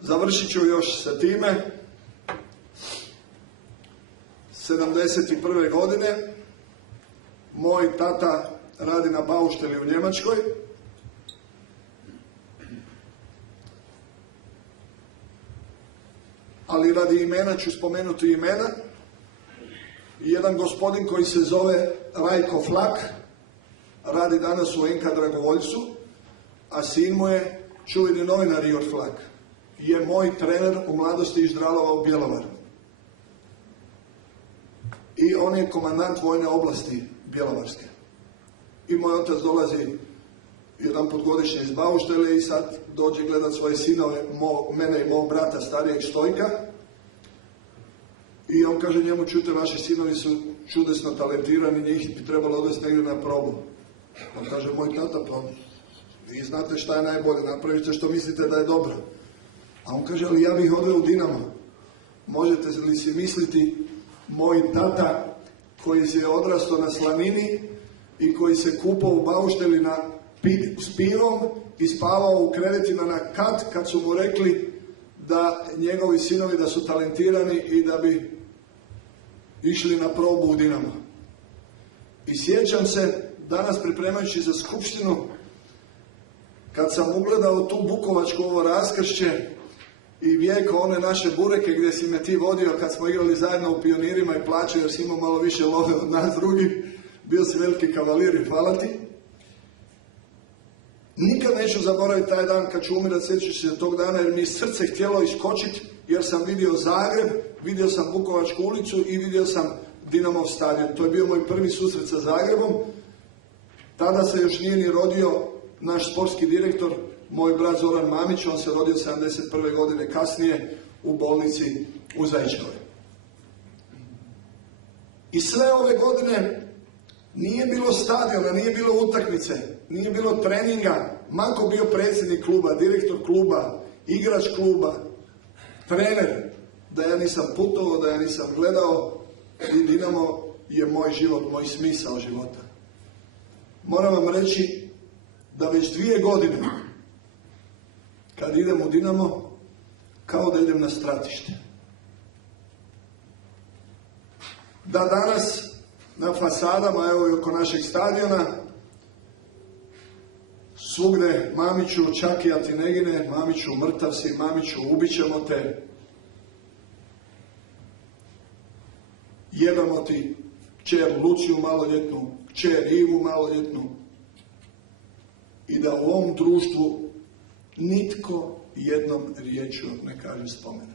Završit ću još sa time. 71. godine moj tata radi na baušteli u Njemačkoj. Ali radi imena ću spomenuti imena. Jedan gospodin koji se zove Rajko Flak radi danas u NK Dragovoljcu, a sin mu je čuveni novinar Igor Flak. Je moj trener u mladosti iz Dralova u Bjelovaru. I on je komandant vojne oblasti Bjelovarske. I moj otac dolazi jedanput godišnje iz Bauštele i sad dođe gledat svoje sinove, mene i mog brata starijeg Stojka. I on kaže njemu, čujte, vaši sinovi su čudesno talentirani, njih bi trebalo odvesti negdje na probu. On kaže, moj tata, pa vi znate šta je najbolje, napravite što mislite da je dobro. A on kaže, ali ja bih odveo u Dinamo. Možete li si misliti, moj tata koji se je odrastao na Slanini i koji se kupao u Baušteli s pivom i spavao u krevetima na kat kad su mu rekli da njegovi sinovi da su talentirani i da bi išli na probu u Dinamo. I sjećam se, danas pripremajući za skupštinu, kad sam ugledao tu bukovačko ovo raskršće i vijeko one naše bureke gdje si me ti vodio kad smo igrali zajedno u Pionirima i plaćao jer si imao malo više love od nas drugih, bio si veliki kavalir i hvala ti. Nikad neću zaboraviti taj dan kad ću umirat, sjećajući se tog dana jer mi je srce htjelo iskočiti jer sam vidio Zagreb, vidio sam Bukovačku ulicu i vidio sam Dinamov stadion. To je bio moj prvi susret sa Zagrebom. Tada se još nije ni rodio naš sportski direktor, moj brat Zoran Mamić, on se rodio 71. godine kasnije u bolnici u Zaječaroj. I sve ove godine nije bilo stadiona, nije bilo utakmice, nije bilo treninga, mako bio predsjednik kluba, direktor kluba, igrač kluba, trener, da ja nisam putovao, da ja nisam gledao i Dinamo je moj život, moj smisao života. Moram vam reći da već 2 godine kad idem u Dinamo, kao da idem na stratište. Da danas na fasadama, evo i oko našeg stadiona, svugde Mamiću, Čakija ti ne gine, Mamiću, mrtav si, Mamiću, ubit ćemo te. Jebamo ti kćer Luciju maloljetnu, kćer Ivu maloljetnu. I da u ovom društvu nitko jednom riječju ne kaže spomena.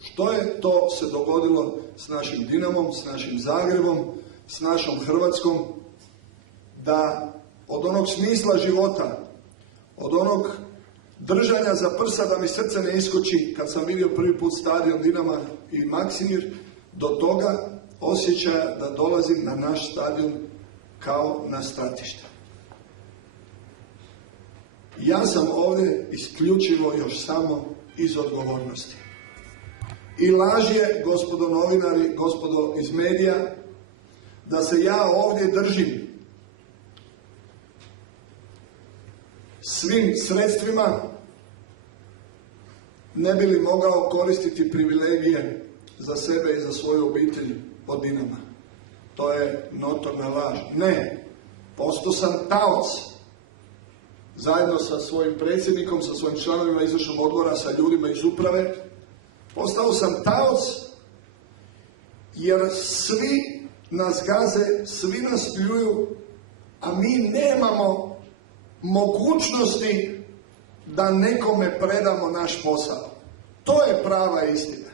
Što je to se dogodilo s našim Dinamom, s našim Zagrebom, s našom Hrvatskom, da od onog smisla života, od onog držanja za prsa da mi srce ne iskoči kad sam vidio prvi put stadion Dinama i Maksimir, do toga osjećaja da dolazim na naš stadion kao na stratište. Ja sam ovdje isključivo još samo iz odgovornosti. I laž je, gospodo novinari, gospodo iz medija, da se ja ovdje držim svim sredstvima ne bi li mogao koristiti privilegije za sebe i za svoju obitelj od Dinama. To je notorna laž. Ne, postao sam taoc. Zajedno sa svojim predsjednikom, sa svojim članovima izvršnog odbora, sa ljudima iz uprave, postao sam taoc jer svi nas gaze, svi nas pljuju, a mi nemamo mogućnosti da nekome predamo naš posao. To je prava istina.